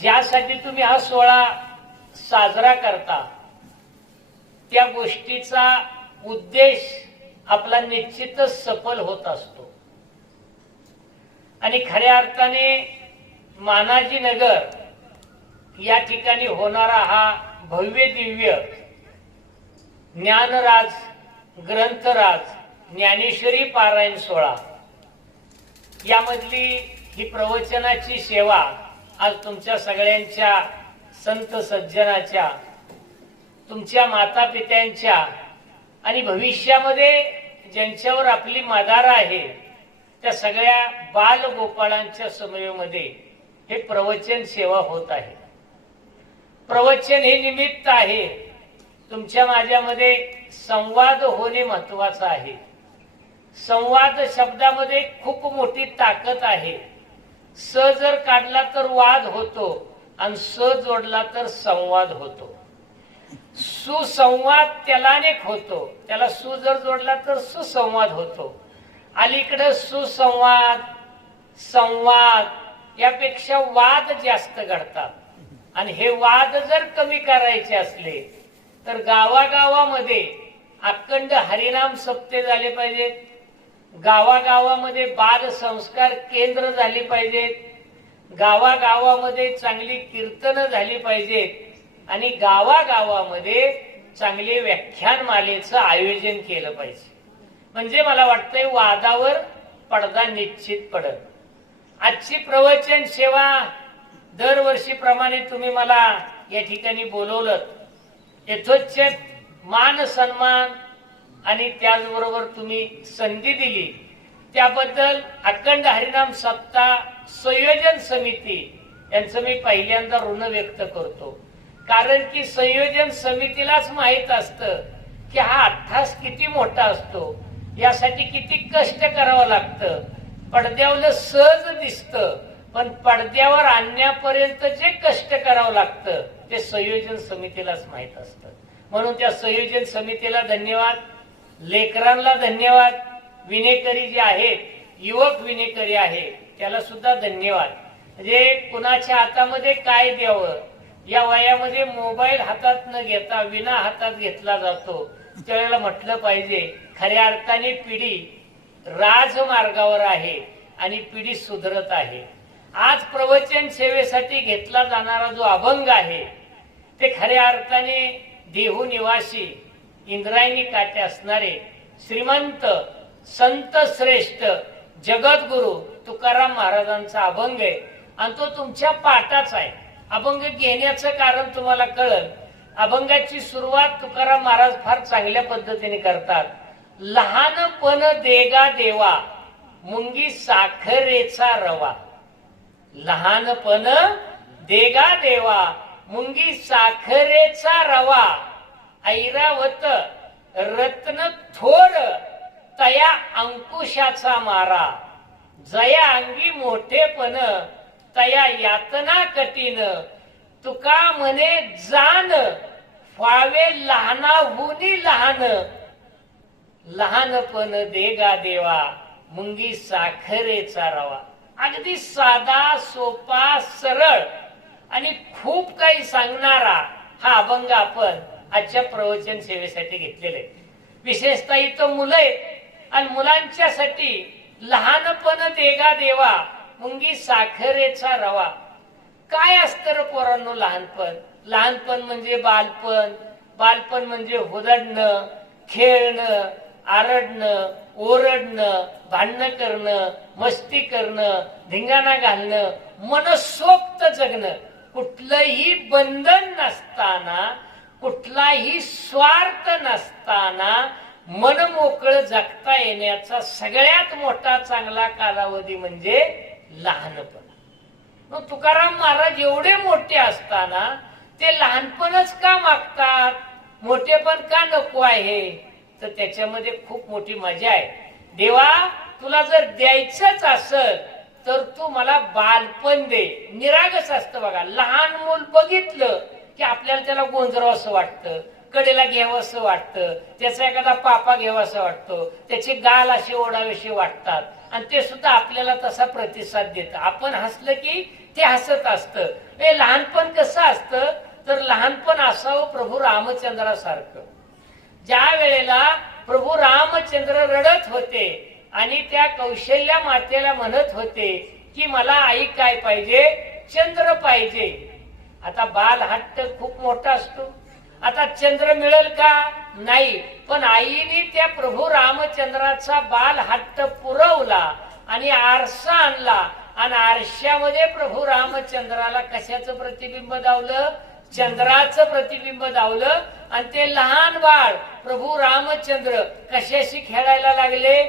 ज्यासाठी तुम्ही हा सोहळा साजरा करता त्या गोष्टीचा उद्देश आपला निश्चितच सफल होत असतो। आणि खऱ्या अर्थाने मानाजी नगर या ठिकाणी होणारा हा भव्य दिव्य ज्ञानराज ग्रंथराज ज्ञानेश्वरी पारायण सोहळा यामधली ही प्रवचनाची सेवा आज तुमच्या सगळ्यांच्या संत सज्जनाच्या तुमच्या माता पित्यांच्या आणि भविष्यामध्ये ज्यांच्यावर आपली मदार आहे त्या सगळ्या बाल गोपाळांच्या समयमध्ये हे प्रवचन सेवा होत आहे। प्रवचन हे निमित्त आहे, तुमच्या माझ्यामध्ये संवाद होणे महत्वाचं आहे। संवाद शब्दामध्ये खूप मोठी ताकद आहे। स जर काढला तर वाद होतो आणि स जोडला तर संवाद होतो। सुसंवाद त्याला अनेक होतो, त्याला सु जर जोडला तर सुसंवाद होतो। अलीकडे सुसंवाद संवाद यापेक्षा वाद जास्त घडतात आणि हे वाद जर कमी करायचे असले तर गावागावामध्ये अखंड हरिनाम सप्ते झाले पाहिजेत, गावागावामध्ये बाल संस्कार केंद्र झाली पाहिजेत, गावागावामध्ये चांगली कीर्तन झाली पाहिजेत आणि गावागावामध्ये चांगले व्याख्यानमालेचं आयोजन केलं पाहिजे। म्हणजे मला वाटतंय वादावर पडदा निश्चित पडत। आजची प्रवचन सेवा दरवर्षीप्रमाणे तुम्ही मला या ठिकाणी बोलवलं, यथोचित मान सन्मान आणि त्याचबरोबर तुम्ही संधी दिली त्याबद्दल अखंड हरिनाम सप्ताह संयोजन समिती यांचं मी पहिल्यांदा ऋण व्यक्त करतो। कारण की संयोजन समितीलाच माहित असतं की हा अट्ठास किती मोठा असतो, यासाठी किती कष्ट करावं लागतं। पडद्यावर सहज दिसतं पण पडद्यावर आणण्यापर्यंत जे कष्ट करावं लागतं ते संयोजन समितीलाच माहित असतं। म्हणून त्या संयोजन समितीला धन्यवाद, लेकरांना धन्यवाद, विनेकरी जे आहेत युवक विनेकरी आहे त्याला सुद्धा धन्यवाद। म्हणजे कुणाच्या हातामध्ये काय द्यावं या वयामध्ये मोबाईल हातात न घेता विना हातात घेतला जातो, त्यावेळेला म्हटलं पाहिजे खऱ्या अर्थाने पिढी राजमार्गावर आहे आणि पिढी सुधरत आहे। आज प्रवचन सेवेसाठी घेतला जाणारा जो अभंग आहे ते खऱ्या अर्थाने देहू निवासी इंद्रायणी काटे असणारे श्रीमंत संत श्रेष्ठ जगद्गुरु तुकाराम महाराजांचा अभंग आहे आणि तो तुमच्या पाठाचा आहे। अभंग घेण्याचं कारण तुम्हाला कळलं। अभंगाची सुरुवात तुकाराम महाराज फार चांगल्या पद्धतीने करतात। लहानपण देगा देवा मुंगी साखरेचा रवा, लहानपण देगा देवा मुंगी साखरेचा रवा, ऐरावत रत्न थोर तया अंकुशाचा मारा, जया अंगी मोठेपण तया यातना कठीण, तुका म्हणे जाण फावे लहानाहुनी लहान, लहानपण देगा देवा मुंगी साखरेचा रवा। अगदी साधा सोपा सरळ आणि खूप काही सांगणारा हा अभंग आपण आजच्या प्रवचन सेवेसाठी घेतलेला आहे। विशेषतः इथं मुलं आहेत आणि मुलांच्यासाठी लहानपण देगा देवा मुंगी साखरेचा रवा। काय असतं रे पोरांनो लहानपण? लहानपण म्हणजे बालपण, बालपण म्हणजे हुदडणं, खेळणं, आरडणं, ओरडणं, भांडणं करणं, मस्ती करणं, धिंगाणा घालणं, मनसोक्त जगणं, कुठलंही बंधन नसताना, कुठलाही स्वार्थ नसताना मनमोकळं जगता येण्याचा सगळ्यात मोठा चांगला कालावधी म्हणजे लहानपण। मग तुकाराम महाराज एवढे मोठे असताना ते लहानपणच का मागतात, मोठेपण का नको आहे? तर त्याच्यामध्ये खूप मोठी मजा आहे। देवा तुला जर द्यायचंच असेल तर तू मला बालपण दे। निरागस असतं बघा, लहान मूल बघितलं की आपल्याला त्याला गोंजरावं असं वाटतं, कडेला घ्यावं असं वाटतं, त्याचा एखादा पापा घ्यावा असं वाटतो, त्याचे गाल असे ओढावेसे वाटतात आणि ते सुद्धा आपल्याला तसा प्रतिसाद देतं। आपण हसलं की ते हसत असतं. हे लहानपण कसं असतं तर लहानपण असावं प्रभू रामचंद्रासारखं. ज्या वेळेला प्रभू रामचंद्र रडत होते आणि त्या कौशल्या मातेला म्हणत होते की मला आई काय पाहिजे, चंद्र पाहिजे. आता बाल हट्ट खूप मोठा असतो. आता चंद्र मिळेल का नाही, पण आईने त्या प्रभू रामचंद्राचा बाल हट्ट पुरवला आणि आरसा आणला आणि आरशामध्ये प्रभू रामचंद्राला कशाचं प्रतिबिंब दावलं, चंद्राचं प्रतिबिंब दावलं. आणि ते लहान बाळ प्रभू रामचंद्र कशाशी खेळायला लागले,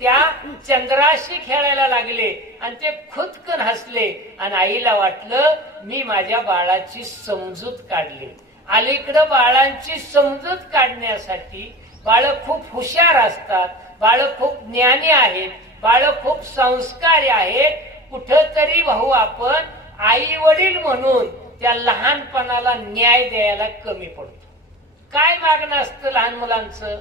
त्या चंद्राशी खेळायला लागले आणि ते खुदकन हसले. आणि आईला वाटलं मी माझ्या बाळाची समजूत काढली. अलीकडं बाळांची समजूत काढण्यासाठी बाळ खूप हुशार असतात, बाळ खूप ज्ञानी आहेत, बाळ खूप संस्कारी आहेत. कुठंतरी भाऊ आपण आई वडील म्हणून त्या लहानपणाला न्याय द्यायला कमी पडतो. काय मागणं असतं लहान मुलांचं,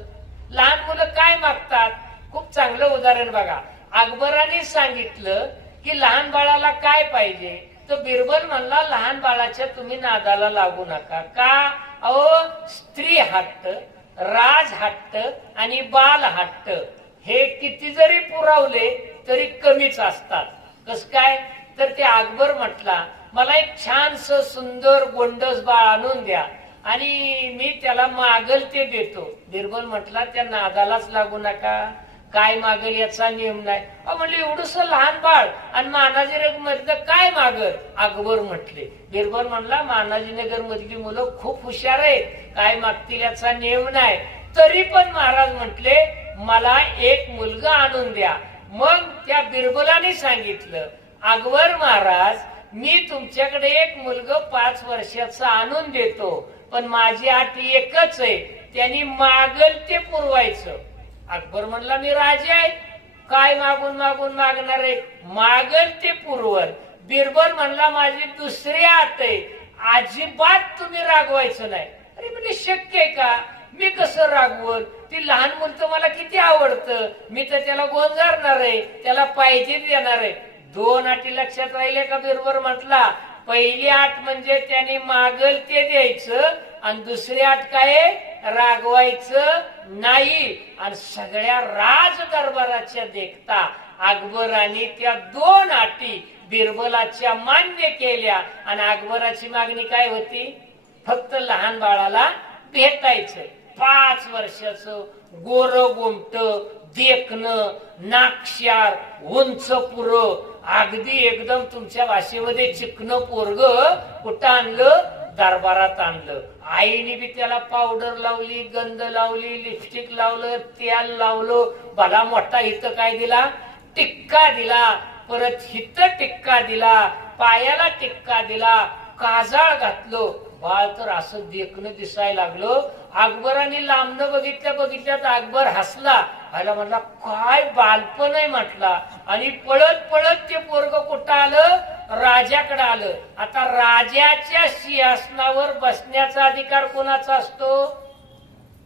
लहान मुलं काय मागतात. खूप चांगलं उदाहरण बघा. अकबराने सांगितलं की लहान बाळाला काय पाहिजे, तर बिरबल म्हणला लहान बाळाच्या तुम्ही नादाला लागू नका. का, अहो स्त्री हट्ट, राज हट्ट आणि बाल हट्ट हे किती जरी पुरवले तरी कमीच असतात. कस काय, तर ते अकबर म्हटला मला एक छानस सुंदर गोंडस बाळ आणून द्या आणि मी त्याला मागल ते देतो. बिरबल म्हटला त्या नादालाच लागू नका, काय मागल याचा नियम नाही. म्हणले एवढस लहान बाळ आणि मानाजी मध्ये काय मागल, अकबर म्हटले. बिरबल म्हणला मानाजीनगर मधली मुलं खूप हुशार आहेत, काय मागतील याचा नियम नाही. तरी पण महाराज म्हटले मला एक मुलगा आणून द्या. मग त्या बिरबलाने सांगितलं अकबर महाराज मी तुमच्याकडे एक मुलगा 5 वर्षाचा आणून देतो, पण माझी अट एकच आहे, त्यांनी मागल ते पुरवायचं. अकबर म्हणला मी राजा आहे, काय मागून मागून मागणार आहे, मागल ते पुरवल. बिरबल म्हणला माझी दुसरी अट आहे, अजिबात तुम्ही रागवायचं नाही. अरे म्हणजे शक्य आहे का, मी कसं रागवल, ती लहान मुलं मला किती आवडतं, मी तर त्याला गोंजारणार आहे, त्याला पाहिजे देणार आहे. 2 अटी लक्षात राहिले का. बिरबल म्हटला पहिली अट म्हणजे त्यांनी मागल ते द्यायचं आणि दुसरी अट काय, रागवायचं नाही. आणि सगळ्या राज दरबाराच्या देखता अकबराने त्या 2 अटी बिरबलाच्या मान्य केल्या. आणि अकबराची मागणी काय होती, फक्त लहान बाळाला भेटायचं. 5 वर्षाचं गोर गोमट देखणं, नाक्षार, उंच पुर, अगदी एकदम तुमच्या भाषेमध्ये चिकन पोरग कुठं आणलं, दरबारात आणलं. आईने बी त्याला पावडर लावली, गंध लावली, लिपस्टिक लावलं, तेल लावलं, भला मोठा इथं काय दिला, टिक्का दिला, परत हित टिक्का दिला, पायाला टिक्का दिला, काजळ घातलो. बाळ तर असं देखणं दिसायला लागलं. अकबराने लांबनं बघितल्यात अकबर हसला. आयला म्हणला काय बालपण आहे म्हटला. आणि पळत पळत ते पोरग कुठं आलं, राजाकडे आलं. आता राजाच्या सिंहासनावर बसण्याचा अधिकार कोणाचा असतो,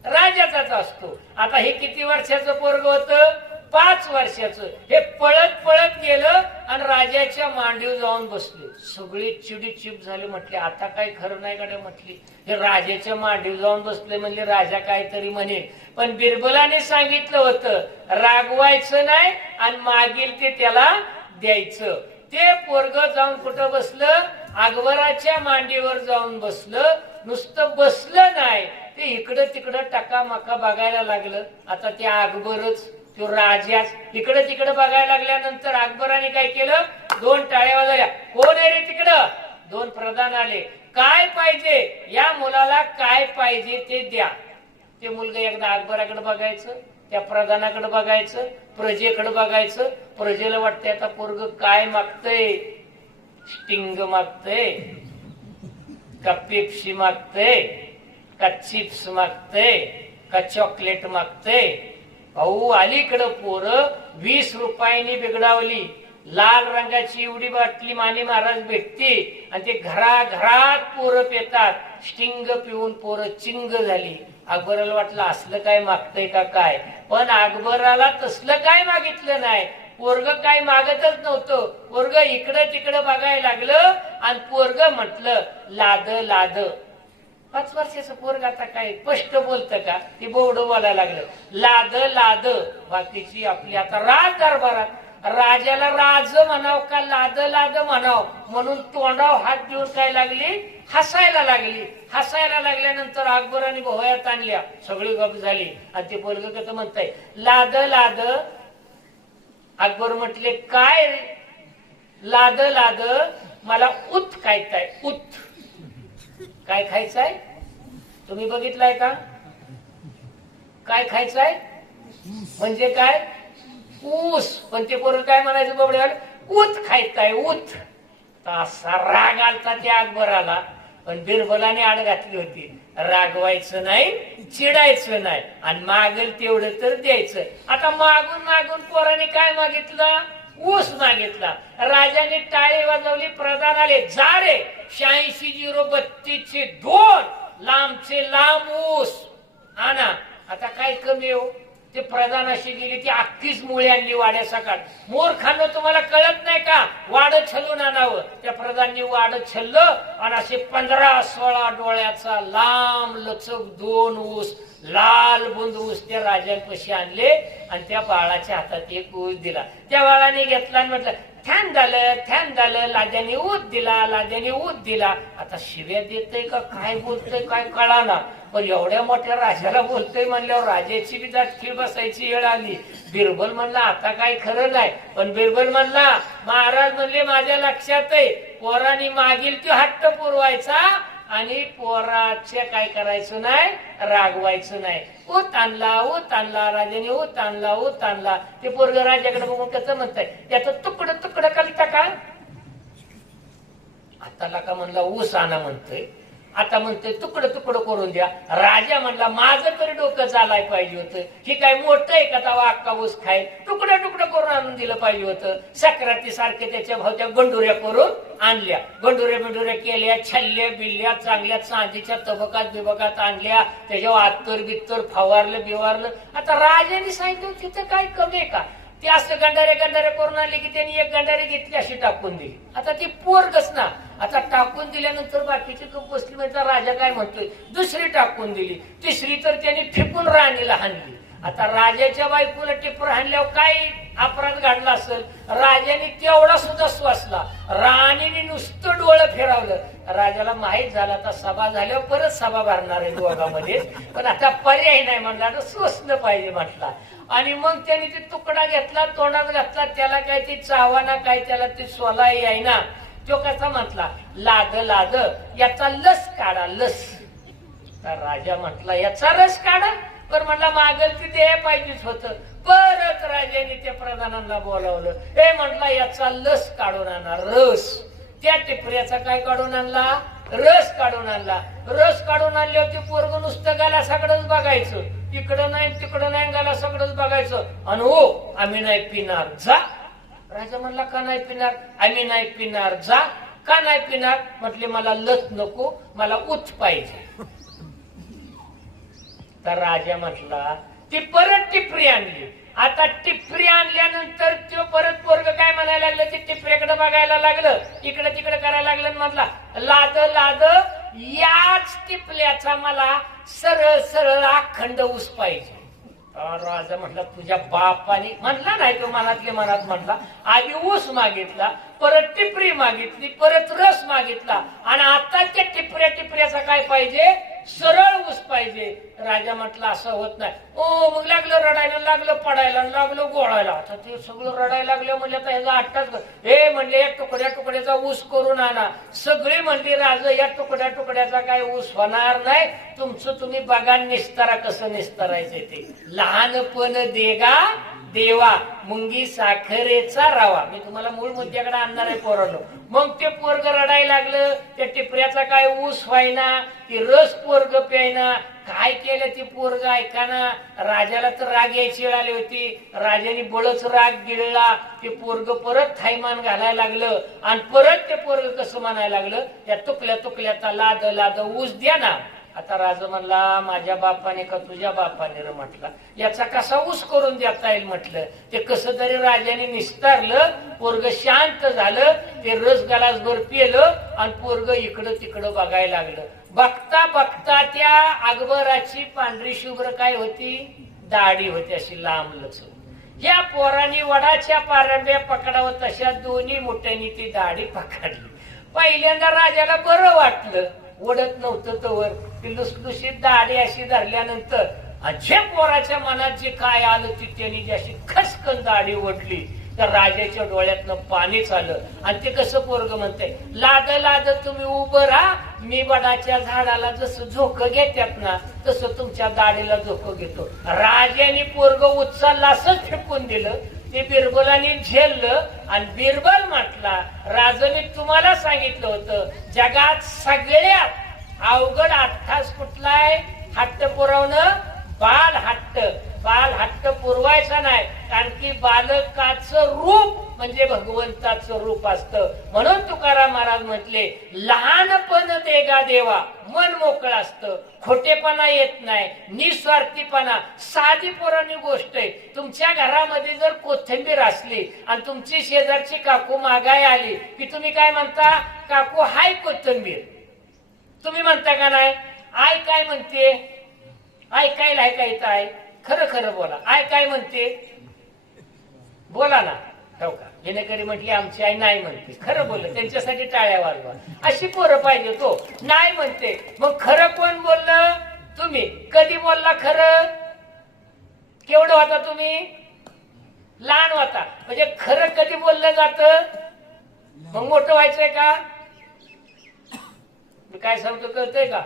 राजाचाच असतो. आता हे किती वर्षाचं पोरग होतं, 5 वर्षाचं. हे पळत पळत गेलं आणि राजाच्या मांडीवर जाऊन बसले. सगळे चिडीचिप झाले, म्हटले आता काय खरं नाही गाड्या. म्हटली हे राजाच्या मांडीवर जाऊन बसले म्हणजे राजा काहीतरी म्हणे. पण बिरबलाने सांगितलं होतं रागवायचं नाही आणि मागील ते त्याला द्यायचं. ते पोरग जाऊन कुठं बसलं, अकबराच्या मांडीवर जाऊन बसलं. नुसतं बसलं नाही, ते इकडं तिकडं टकामका बघायला लागलं. आता ते अकबरच, तो राजाच इकडे तिकडे बघायला लागल्यानंतर अकबराने काय केलं, 2 टाळ्या वाजवल्या. कोण आहे रे तिकडं, 2 प्रधान आले. काय पाहिजे, या मुलाला काय पाहिजे ते द्या. ते मुलगा एकदा अकबराकडे बघायचं, त्या प्रधानाकडे बघायचं, प्रजेकडे बघायचं. प्रजेला वाटतंय आता पोरग काय मागतय, स्टिंग मागतय का पेप्सी मागतय का चिप्स मागतय का चॉकलेट मागतय. अहो अलीकडं पोरं 20 रुपयांनी बिघडावली लाल रंगाची एवढी बाटली माने महाराज भेटते आणि ते घराघरात पोरं पितात. स्टिंग पिऊन पोरं चिंग झाली. अकबराला वाटलं असलं काय मागतय का काय, पण अकबराला तसलं काय मागितलं नाही. पोरग काय मागतच नव्हतं. पोरग इकडं तिकडं बघायला लागलं आणि पोरग म्हटलं लाद लाद. 5 वर्षाचं पोरग आता काय स्पष्ट बोलतं का? ती बोर्ड बोलायला लागलं लाद लाद. बाकीची आपली आता राज दरबारात. राजाला राज म्हणाव का लाद लाद म्हणाव म्हणून तोंडाव हात देऊन काय लागली, हसायला लागली. हसायला लागल्यानंतर अकबराने भोवयात आणल्या. सगळी गप झाली आणि ते पोरग कसं म्हणताय लाद लाद. अकबर म्हटले काय लाद लाद? मला उत खायचाय. उत काय खायचंय? तुम्ही बघितलंय का? काय खायचंय म्हणजे काय? ऊस. पण ते पोरं काय म्हणायचं बबड्या, ऊत खायचाय ऊत. असा राग आलता त्या अकबराला. पण बिरबलाने आड घातली होती, रागवायचं नाही, चिडायचं नाही आणि मागेल तेवढं तर द्यायचं. आता मागून मागून पोराने काय मागितलं? ऊस मागितला. राजाने टाळी वाजवली. प्रधान आले, जा रे 86-032 2 लांबचे लांब ऊस आणा. आता काय कमी हो? ते प्रधानाशी गेली, ती अख्खीच मुळी आणली वाड्या सकाळ. मूर्खांनो तुम्हाला कळत नाही का? वाड छलून आणावं. त्या प्रधाननी वाड छल्लं आणि असे 15-16 डोळ्याचा लांब लचक 2 ऊस, लाल बुंद ऊस त्या राजांपाशी आणले आणि त्या बाळाच्या हातात एक ऊस दिला. त्या बाळाने घेतला आणि म्हटलं छान झालं, छान झालं. लाद्याने ऊस दिला, लाद्याने ऊस दिला. आता शिव्या देतय का काय बोलतय काय कळाना. पण एवढ्या मोठ्या राजाला बोलतोय म्हणल्यावर राजाची बी दाटखीळ बसायची वेळ आली. बिरबल म्हणला आता काय खरं नाही. पण बिरबल म्हणला महाराज म्हणले माझ्या लक्षात आहे, पोरांनी मागील तो हट्ट पुरवायचा आणि पोराचे काय करायचं नाही, रागवायचं नाही. ऊत आणला, ऊत आणला. राजाने ऊत आणला, ऊत आणला. ते पोरग राजाकडे बघून कसं म्हणताय, त्याचं तुकडं तुकडं कलता का? आता का म्हणला ऊस आणा म्हणतोय, आता म्हणतोय तुकडं तुकडं करून द्या. राजा म्हणला माझं तरी डोकं चालाय पाहिजे होतं. ही काय मोठं आहे का तवा अक्का ऊस खाय? तुकडं तुकडं करून आणून दिलं पाहिजे होतं. सक्राती सारखे त्याच्या भावत्या गंडुऱ्या करून आणल्या. गंडुऱ्या बिंडुऱ्या केल्या, छल्ल्या बिल्ल्या, चांगल्या चांदीच्या तबकात बिबकात आणल्या. त्याच्यावर आत्तर बित्तर फवारलं बिवारलं. आता राजाने सांगितलं तिथं काय कमी आहे का? ते असं गंडारे गंडारे करून आणले की त्यांनी एक गंडारी घेतली अशी टाकून दिली. आता ती पोरगच ना. आता टाकून दिल्यानंतर बाकीचे लोक बसले म्हणजे राजा काय म्हणतोय, दुसरी टाकून दिली, तिसरी तर त्यांनी फेकून राणीला हाणली. आता राजाच्या बायकोला टिपर हाणल्यावर काय अपराध घडला असेल? राजाने तेवढा सुद्धा श्वासला. राणीने नुसतं डोळं फिरवलं. राजाला माहित झाला आता सभा झाल्यावर परत सभा भरणार आहे दोघांमध्ये. पण आता पर्याय नाही म्हणला, सोसलं पाहिजे म्हटला. आणि मग त्याने ते तुकडा घेतला, तोंडात घातला. त्याला काय ती चावाना काय त्याला ती सोला यायना. तो कसा म्हटला लाद लाद, याचा लस काढा लस. तर राजा म्हटला याचा रस काढा. पण म्हणला मागल ती द्याय पाहिजेच होत. परत राजाने त्या प्रधानांना बोलावलं. हे म्हटला याचा लस काढून आणा, रस. त्या टिपऱ्याचा काय काढून आणला? रस काढून आणला. रस काढून आणल्यावर ते पोरग नुसतं गाला सगळंच बघायचं, इकडं नाही तिकडं नाही, गाला सगळंच बघायचं. आणि हो आम्ही नाही पिणार, जा. राजा म्हणला का नाही पिणार? आम्ही नाही पिणार, जा. का नाही पिणार? म्हटले मला लस नको, मला उच पाहिजे. तर राजा म्हटला ती परत टिपरी आणली. आता टिपरी आणल्यानंतर तो परत पोरग काय म्हणायला लागलं, ते टिपऱ्याकडे बघायला लागलं, इकडे तिकडे करायला लागलं. म्हटला लाद लाद, याच टिपल्याचा मला सरळ सरळ अखंड ऊस पाहिजे. राजा म्हटला तुझ्या बापाने म्हणला नाही, तो मनातले मनात म्हटला. आधी ऊस मागितला, परत टिपरी मागितली, परत रस मागितला आणि आता त्या टिपऱ्या टिपऱ्याचा काय पाहिजे? सरळ ऊस पाहिजे. राजा म्हटला असं होत नाही. ओ मग लागलं रडायला, लागलं पडायला, लागलं गोळायला. आता ते सगळं रडायला लागलं म्हणजे आता ह्याचा आठच. हे म्हणले या तुकड्या तुकड्याचा ऊस करून आणा. सगळे म्हणले राजा या तुकड्या तुकड्याचा काय ऊस होणार नाही, तुमचं तुम्ही बघा निस्तारा कसं निस्तारायचं ते. लहानपण देगा देवा, मुंगी साखरेचा रवा. मी तुम्हाला मूळ मुद्द्याकडे आणणार आहे पोरांनो. मग ते पोरग रडायला लागलं, त्या टिपऱ्याचा काय ऊस व्हायना, ती रस पोरग प्यायना. काय केलं ती पोरग ऐकाना. राजाला तर राग यायची वेळ आली होती. राजाने बळच राग गिळला. ते पोरग परत थायमान घालायला लागलं आणि परत ते पोरग कसं म्हणायला लागलं, त्या तुकल्या तुकल्याचा लाद लाद ऊस द्या ना. आता राजा म्हणला माझ्या बापाने का तुझ्या बापाने रे म्हटला, याचा कसा ऊस करून देता येईल म्हटलं. ते कसं तरी राजाने निस्तारलं, पोरग शांत झालं, ते रस गलासभर पिलं आणि पोरग इकडं तिकडं बघायला लागलं. बघता बघता त्या अकबराची पांढरी शुभ्र काय होती, दाढी होती अशी लांब लचक. या पोरांनी वडाच्या पारंब्या पकडावं तशा दोन्ही मोठ्यांनी ती दाढी पकडली. पहिल्यांदा राजाला बरं वाटलं, ओढत नव्हतं तोवर. ती लुसलुशीत दाढी अशी धरल्यानंतर अजय पोराच्या मनात जे काय आलं ती त्यांनी जशी खसकन दाढी ओढली तर राजाच्या डोळ्यातनं पाणीच आलं. आणि ते कसं पोरग म्हणते, लाद लाद तुम्ही उभं राहा, मी वडाच्या झाडाला जसं झोकं घेतात ना तसं तुमच्या दाढीला झोकं घेतो. राजाने पोरग उचलला असंच फेकून दिलं. ते बिरबलाने झेललं आणि बिरबल म्हटला, राजाने तुम्हाला सांगितलं होतं जगात सगळ्यात अवघड अट्टास कुठलाय, हट्ट पुरवणं, बाल हट्ट. बाल हट्ट पुरवायचा नाही, कारण की बालकाचं रूप म्हणजे भगवंताचं रूप असतं. म्हणून तुकाराम महाराज म्हटले, लहानपण देगा देवा, मन मोकळं असतं, खोटेपणा येत नाही, निस्वार्थीपणा. साधी पुराणी गोष्ट आहे, तुमच्या घरामध्ये जर कोथिंबीर असली आणि तुमची शेजारची काकू मागाय आली की तुम्ही काय म्हणता, काकू हाय कोथिंबीर. तुम्ही म्हणता का नाही? आय काय म्हणते, ऐकायला ऐकायचं आहे, खरं खरं बोला, आय काय म्हणते, बोला ना. हो का, जेणेकरी म्हटली आमची आई नाही म्हणते, खरं बोललं, त्यांच्यासाठी टाळ्या वाजवा. अशी पोरं पाहिजे. तो नाही म्हणते, मग खरं कोण बोललं, तुम्ही. कधी बोलला खरं, केवढं होता तुम्ही, लहान होता. म्हणजे खरं कधी बोललं जातं, मग मोठं व्हायचंय का. मी काय सांगतो कळतंय का,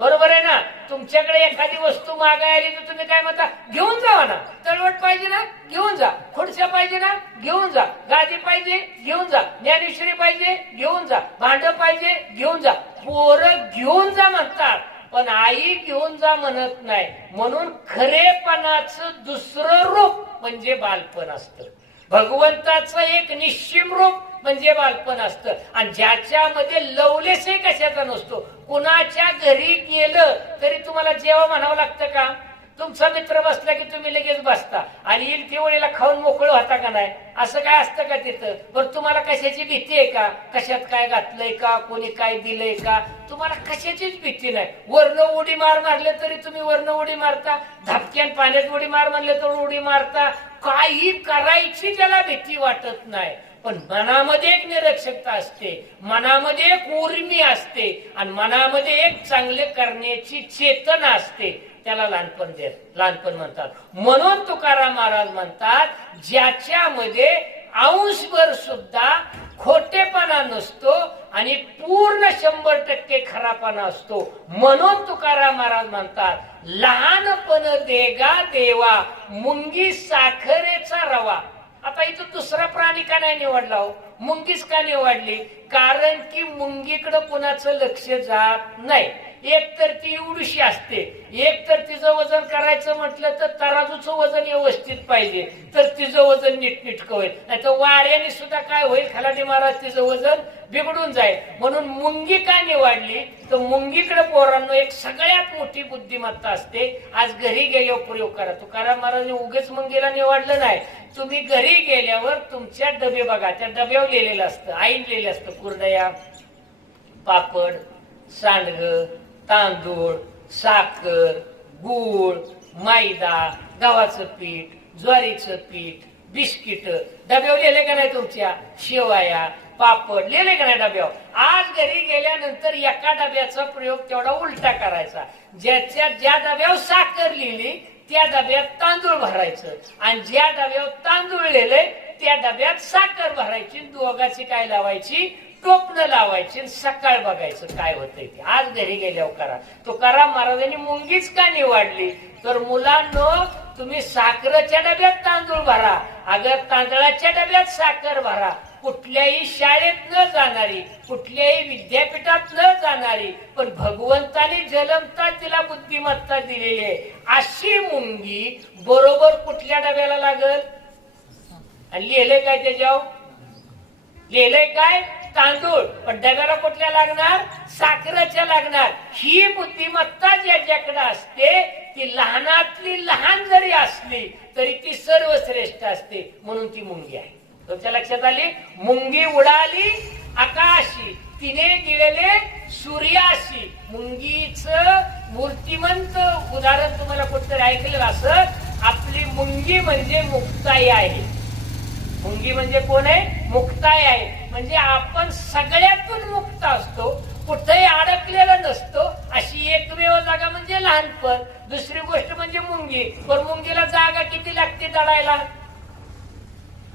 बरोबर आहे ना. तुमच्याकडे एखादी वस्तू मागाय आली तर तुम्ही काय म्हणता, घेऊन जावा ना. तळवट पाहिजे ना, घेऊन जा. खुर्च्या पाहिजे ना, घेऊन जा. गादी पाहिजे, घेऊन जा. ज्ञानेश्वरी पाहिजे, घेऊन जा. भांड पाहिजे, घेऊन जा. पोरं घेऊन जा म्हणतात, पण आई घेऊन जा म्हणत नाही. म्हणून खरेपणाचं दुसरं रूप म्हणजे बालपण असतं. भगवंताचं एक निश्चिम रूप म्हणजे बालपण असतं. आणि ज्याच्यामध्ये लवलेसही कशाचा नसतो. कुणाच्या घरी गेलं तरी तुम्हाला जेव्हा म्हणावं लागतं का, तुमचा मित्र बसला की तुम्ही लगेच बसता आणि येईल दिवाळीला खाऊन मोकळं होता का नाही, असं काय असतं का तिथं. बरं तुम्हाला कशाची भीती आहे का, कशात काय घातलंय का, कोणी काय दिलंय का, तुम्हाला कशाचीच भीती नाही. वर्ण उडी मार मारले तरी तुम्ही वर्ण उडी मारता, धपक्यान पाण्यात उडी मार म्हणले तर उडी मारता. काही करायची त्याला भीती वाटत नाही. पण मनामध्ये एक निरक्षकता असते, मनामध्ये एक उर्मी असते आणि मनामध्ये एक चांगले करण्याची चेतना असते. त्याला लहानपण म्हणतात. म्हणून तुकाराम महाराज म्हणतात, ज्याच्यामध्ये अंशभर सुद्धा खोटेपणा नसतो आणि पूर्ण 100% खरापणा असतो. म्हणून तुकाराम महाराज म्हणतात, लहानपण देगा देवा, मुंगी साखरेचा रवा. आता इथं दुसरा प्राणी का नाही निवडला हो, मुंगीच का निवडली, कारण की मुंगीकडे कुणाचं लक्ष जात नाही. एक तर ती एवढीशी असते, एक तर तिचं वजन करायचं म्हटलं तर तराजूचं वजन व्यवस्थित पाहिजे तर तिचं वजन नीटनीटकं होईल, नाही तर वाऱ्याने सुद्धा काय होईल, खलाटी महाराज तिचं वजन बिघडून जाईल. म्हणून मुंगी का निवडली, तर मुंगीकडे पोरांनो एक सगळ्यात मोठी बुद्धिमत्ता असते. आज घरी गेल्यावर प्रयोग करा. तुकाराम महाराजांनी उगेच मुंगीला निवडलं नाही. तुम्ही घरी गेल्यावर तुमच्या डबे बघा, त्या डब्यावर लिहिलेलं असतं, आईन लिहिलेलं असतं, कुरडया, पापड, सांडग, तांदूळ, साखर, गूळ, मैदा, गव्हाचं पीठ, ज्वारीचं पीठ, बिस्किट डब्यावर लिहिले का नाही, तुमच्या शेवया, पापड लिहिले का नाही डब्यावर. आज घरी गेल्यानंतर एका डब्याचा प्रयोग तेवढा उलटा करायचा. ज्या डब्यावर साखर लिहिली त्या डब्यात तांदूळ भरायचं आणि ज्या डब्यावर तांदूळ लिहिले त्या डब्यात साखर भरायची. दोघाची काय लावायची, टोपणं लावायची, सकाळ बघायचं काय होतंय ते. आज घरी गेल्यावर करा. तुकाराम महाराजांनी मुंगीच का निवडली, तर मुलांनो तुम्ही साखरेच्या डब्यात तांदूळ भरा, अगर तांदळाच्या डब्यात साखर भरा. कुठल्याही शाळेत न जाणारी, कुठल्याही विद्यापीठात न जाणारी, पण भगवंताने जन्मता तिला बुद्धिमत्ता दिलेली आहे, अशी मुंगी बरोबर कुठल्या डब्याला लागल. आणि लिहिलंय काय त्याच्यावर, लिहिलंय काय, तांदूळ, पण डब्याला कुठल्या लागणार? साखरेच्या लागणार. ही बुद्धिमत्ता ज्याच्याकडे असते ती लहानातली लहान जरी असली तरी ती सर्वश्रेष्ठ असते, म्हणून ती मुंगी आहे. तुमच्या लक्षात आली? मुंगी उडाली आकाशी, तिने गिळले सूर्याशी. मुंगीचं मूर्तिमंत उदाहरण तुम्हाला कुठतरी ऐकलेलं असं. आपली मुंगी म्हणजे मुक्ताई आहे. मुंगी म्हणजे कोण आहे? मुक्ताई आहे. म्हणजे आपण सगळ्यातून मुक्त असतो, कुठेही अडकलेला नसतो. अशी एकमेव जागा म्हणजे लहानपण. दुसरी गोष्ट म्हणजे मुंगी. पण मुंगीला जागा किती लागते दडायला?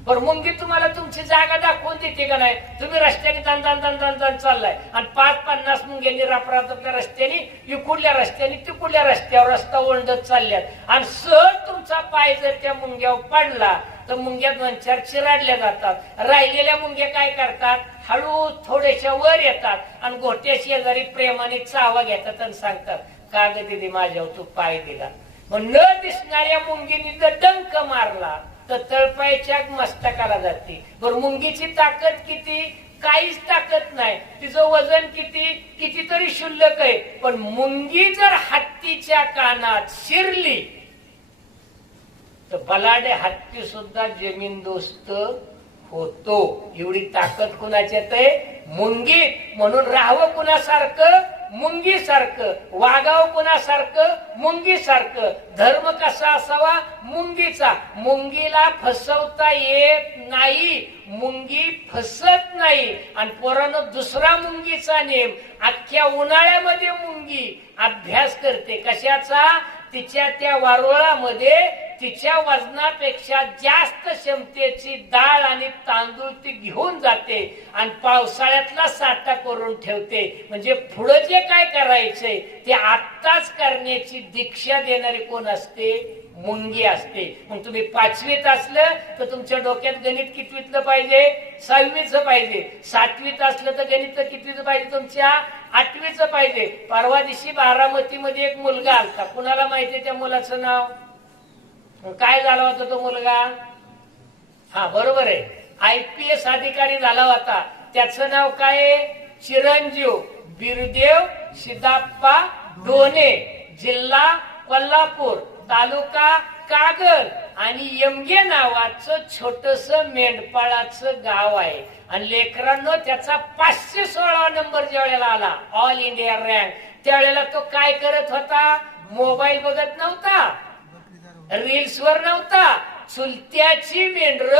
पण मुंगी तुम्हाला तुमची जागा दाखवून देते का नाही? तुम्ही रस्त्याने तान तान तान तान तान चाललाय आणि 5-50 मुंग्यांनी रापराप रस्त्याने इकडल्या रस्त्याने तिकडल्या रस्त्यावर रस्ता ओंडत चालल्यात आणि सहज तुमचा पाय जर त्या मुंग्यावर पडला तर मुंग्या 2-4 चिराडल्या जातात. राहिलेल्या मुंग्या काय करतात? हळू थोड्याशा वर येतात आणि घोट्या शेजारी प्रेमाने चावा घेतात आणि सांगतात, का ग दिदी माझ्यावर तू पाय दिला. मग न दिसणाऱ्या मुंगीने जर डंक मारला तर तळपायच्या मस्तकाला जाते. बरं, मुंगीची ताकद किती? काहीच ताकद नाही. तिचं वजन कितीतरी शुल्लक आहे. पण मुंगी जर हत्तीच्या कानात शिरली तर बलाढ्य हत्ती सुद्धा जमीनदोस्त होतो. एवढी ताकद कुणाच्यात आहे? मुंगीत. म्हणून राहावं कुणासारखं? मुंगीसारखं. वागावं कुणासारखं? मुंगीसारखं. धर्म कसा असावा? मुंगीचा. मुंगीला फसवता येत नाही, मुंगी फसत नाही. आणि पोरानं दुसरा मुंगीचा नेम, अख्ख्या उन्हाळ्यामध्ये मुंगी अभ्यास करते. कशाचा? तिच्या त्या वारुळामध्ये तिच्या वजनापेक्षा जास्त क्षमतेची डाळ आणि तांदूळ ती घेऊन जाते आणि पावसाळ्यातला साठा करून ठेवते. म्हणजे पुढे जे काय करायचंय ते आत्ताच करण्याची दीक्षा देणारी कोण असते? मुंगी असते. मग तुम्ही 5वीत असलं तर तुमच्या डोक्यात गणित कितवीतलं पाहिजे? 6वीचं पाहिजे. 7वीत असलं तर गणित कितवीचं पाहिजे? तुमच्या 8वीचं पाहिजे. परवा दिवशी बारामतीमध्ये एक मुलगा आलता. कुणाला माहितीये त्या मुलाचं नाव? काय झाला होता तो मुलगा? हा, बरोबर आहे, IPS अधिकारी झाला होता. त्याचं नाव काय? चिरंजीव बिरदेव सिद्धप्पा डोने, जिल्हा कोल्हापूर, तालुका कागल आणि यमगे नावाचं छोटस मेंढपाळाचं गाव आहे. आणि लेकरांनो, त्याचा 516 नंबर ज्या वेळेला आला ऑल इंडिया रँक, त्यावेळेला तो काय करत होता? मोबाईल बघत नव्हता, रील्स वर नव्हता, चुलत्याची मेंढर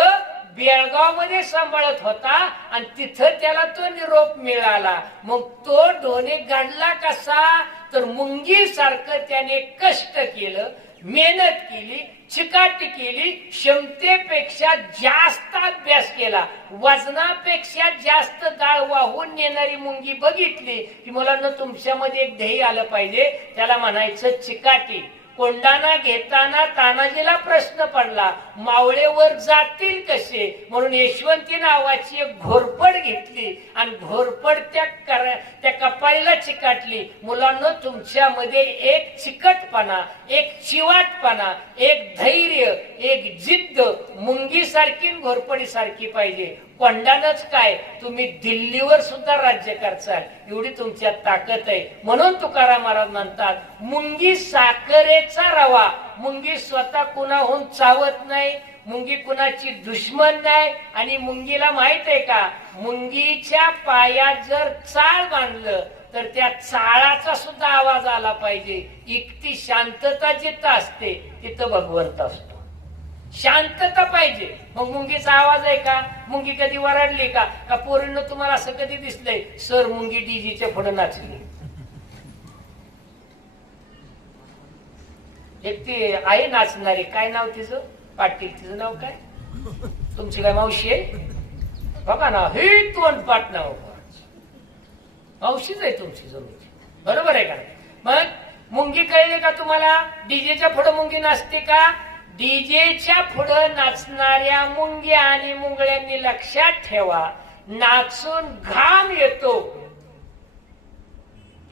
बेळगाव मध्ये सांभाळत होता आणि तिथं त्याला तो निरोप मिळाला. मग तो डोने घडला कसा? तर मुंगी सारखं त्याने कष्ट केलं, मेहनत केली, चिकाटी केली, क्षमतेपेक्षा जास्त अभ्यास केला. वजनापेक्षा जास्त डाळ वाहून नेणारी मुंगी बघितली की मुलांना तुमच्यामध्ये एक ध्येय आलं पाहिजे. त्याला म्हणायचं चिकाटी. कोंडाणा घेताना तानाजीला प्रश्न पडला, मावळे वर जातील कसे? म्हणून यशवंती नावाची एक घोरपड घेतली आणि घोरपड त्या कपाळीला चिकाटली. मुलांना तुमच्यामध्ये एक चिकटपणा, एक चिवाटपणा, एक धैर्य, एक जिद्द मुंगी सारखी घोरपडी सारखी पाहिजे. कोंडानच काय, तुम्ही दिल्लीवर सुद्धा राज्य करचाल एवढी तुमच्यात ताकद आहे. म्हणून तुकाराम महाराज म्हणतात, मुंगी साखरेचा रवा. मुंगी स्वतः कुणाहून चावत नाही, मुंगी कुणाची दुश्मन नाही. आणि मुंगीला माहित आहे का, मुंगीच्या पायात जर चाळ बांधलं तर त्या चाळाचा सुद्धा आवाज आला पाहिजे. इतकी शांतता जिथं असते तिथं भगवंत असतो. शांतता पाहिजे. मग मुंगीचा आवाज आहे का? मुंगी कधी वरडली का? का पोरींनो तुम्हाला असं कधी दिसलंय सर मुंगी डीजीच्या पुढे नाचली? एक ती आहे नाचणारी, काय नाव तिचं? पाटील. तिचं नाव काय? तुमची काय मावशी आहे? बघा ना, हे तोंडपाट नाव. मावशीच आहे तुमची जवळची, बरोबर आहे का? मग मुंगी कळली का तुम्हाला? डीजेच्या पुढे मुंगी नाचते का? डीजेच्या पुढे नाचणाऱ्या मुंग्या आणि मुंगळ्यांनी लक्षात ठेवा, नाचून घाम येतो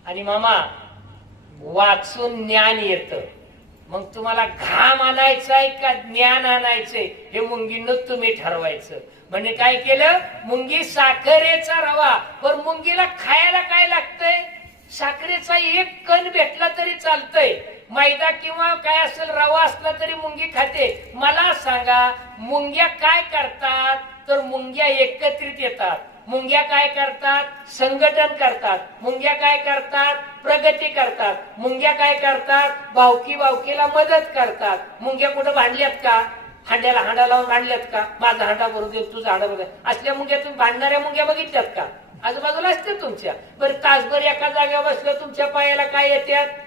आणि मामा वाचून ज्ञान येतं. मग तुम्हाला घाम आणायचाय का ज्ञान आणायचंय हे मुंगीनं तुम्ही ठरवायचं. म्हणजे काय केलं, मुंगी साखरेचा रवा. पण मुंगीला खायला काय लागतंय, साखरेचा एक कण भेटला तरी चालतंय. मैदा किंवा काय असेल रवा असला तरी मुंगी खाते. मला सांगा मुंग्या काय करतात, तर मुंग्या एकत्रित येतात. मुंग्या काय करतात, संघटन करतात. मुंग्या काय करतात, प्रगती करतात. मुंग्या काय करतात, भावकीला मदत करतात. मुंग्या कुठं भांडल्यात का, हांड्याला हांडा लावून भांडल्यात का, माझा हांडा भरू दे तुझा हांडा भरू दे, असल्या मुंग्या तुम्ही भांडणाऱ्या मुंग्या बघितल्यात का, आजूबाजूला असते तुमच्या. बरं तासभर एका जागेवर बसलं तुमच्या पायाला काय येतात,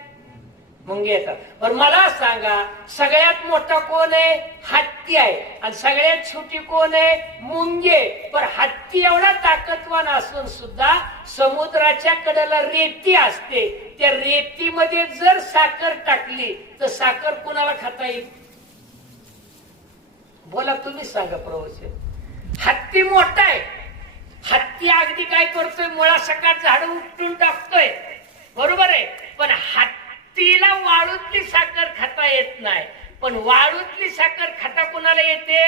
मुंग्या येतात. पण मला सांगा सगळ्यात मोठा कोण आहे, हत्ती आहे. आणि सगळ्यात छोटी कोण आहे, मुंगे. पण हत्ती एवढा ताकदवान असून सुद्धा समुद्राच्या कडेला रेती असते. त्या रेतीमध्ये जर साखर टाकली तर साखर कुणाला खाता येईल, बोला तुम्ही सांगा प्रवचन. हत्ती मोठा आहे. हत्ती अगदी काय करतोय, मुळा सकाळ झाड उपटून टाकतोय, बरोबर आहे. पण हत्तीला वाळूतली साखर खाता येत नाही. पण वाळूतली साखर खाता कुणाला येते,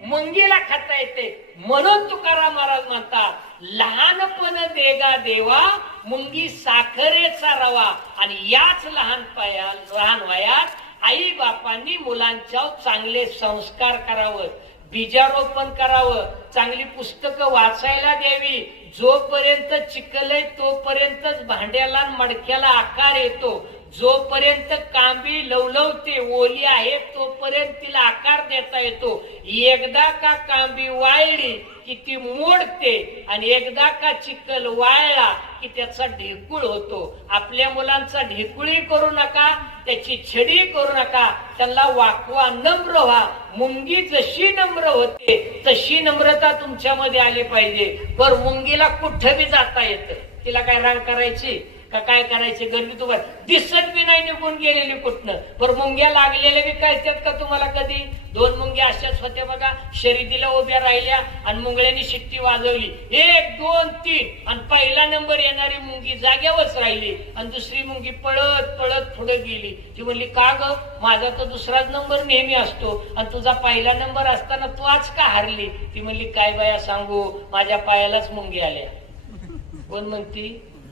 मुंगीला खाता येते. म्हणून तुकाराम महाराज म्हणतात, लहानपण देगा देवा मुंगी साखरेचा रवा. आणि याच लहान वयात आई बापांनी मुलांच्या चांगले संस्कार करावं, बीजारोपण करावं, चांगली पुस्तकं वाचायला द्यावी. जोपर्यंत चिखलय तोपर्यंतच भांड्याला मडक्याला आकार येतो. जोपर्यंत कांबी लवलवते ओली आहे तोपर्यंत तिला आकार देता येतो. एकदा का कांबी वाळली की ती मोडते आणि एकदा का चिखल वाळला की त्याचा ढेकूळ होतो. आपल्या मुलांचा ढेकुळी करू नका, त्याची छडी करू नका, त्यांना वाकवा, नम्र व्हा. मुंगी जशी नम्र होते तशी नम्रता तुमच्यामध्ये आली पाहिजे. पर मुंगीला कुठं बी जाता येतं, तिला काय राग करायची का काय करायचे, गर्दी तुम्हाला दिसत बी नाही निघून गेलेली कुठनं. पर मुंग्या लागलेल्या बी काय का तुम्हाला कधी. 2 मुंग्या अशाच होत्या बघा, शर्यतीला उभ्या राहिल्या आणि मुंगळ्यांनी शिट्टी वाजवली, 1 2 3 आणि पहिला नंबर येणारी मुंगी जाग्यावरच राहिली आणि दुसरी मुंगी पळत पळत पुढे गेली. ती म्हणली का ग, माझा तर दुसराच नंबर नेहमी असतो आणि तुझा पहिला नंबर असताना तू आज का हारली. ती म्हणली काय बाया सांगू, माझ्या पायालाच मुंगी आल्या. कोण म्हणती,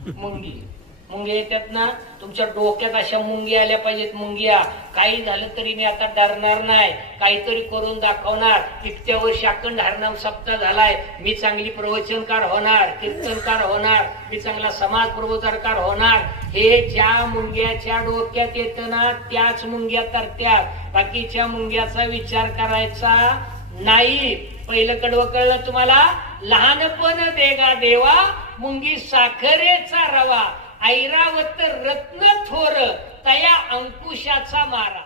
मुंगी. मुंग्या येतात ना, तुमच्या डोक्यात अशा मुंग्या आल्या पाहिजेत. मुंग्या काही झालं तरी मी आता डरणार नाही, काहीतरी करून दाखवणार. इतक्या वर्षी अखंड हरिनाम सप्ताह झालाय, मी चांगली प्रवचनकार होणार, कीर्तनकार होणार, मी चांगला समाज प्रबोधनकार होणार. हे ज्या मुंग्याच्या डोक्यात येतं ना त्याच मुंग्या तरत्यात, बाकीच्या मुंग्याचा विचार करायचा नाही. पहिलं कडवं कळलं तुम्हाला, लहानपण देगा देवा मुंगी साखरेचा रवा. ऐरावत रत्न थोर तया अंकुशाचा मारा.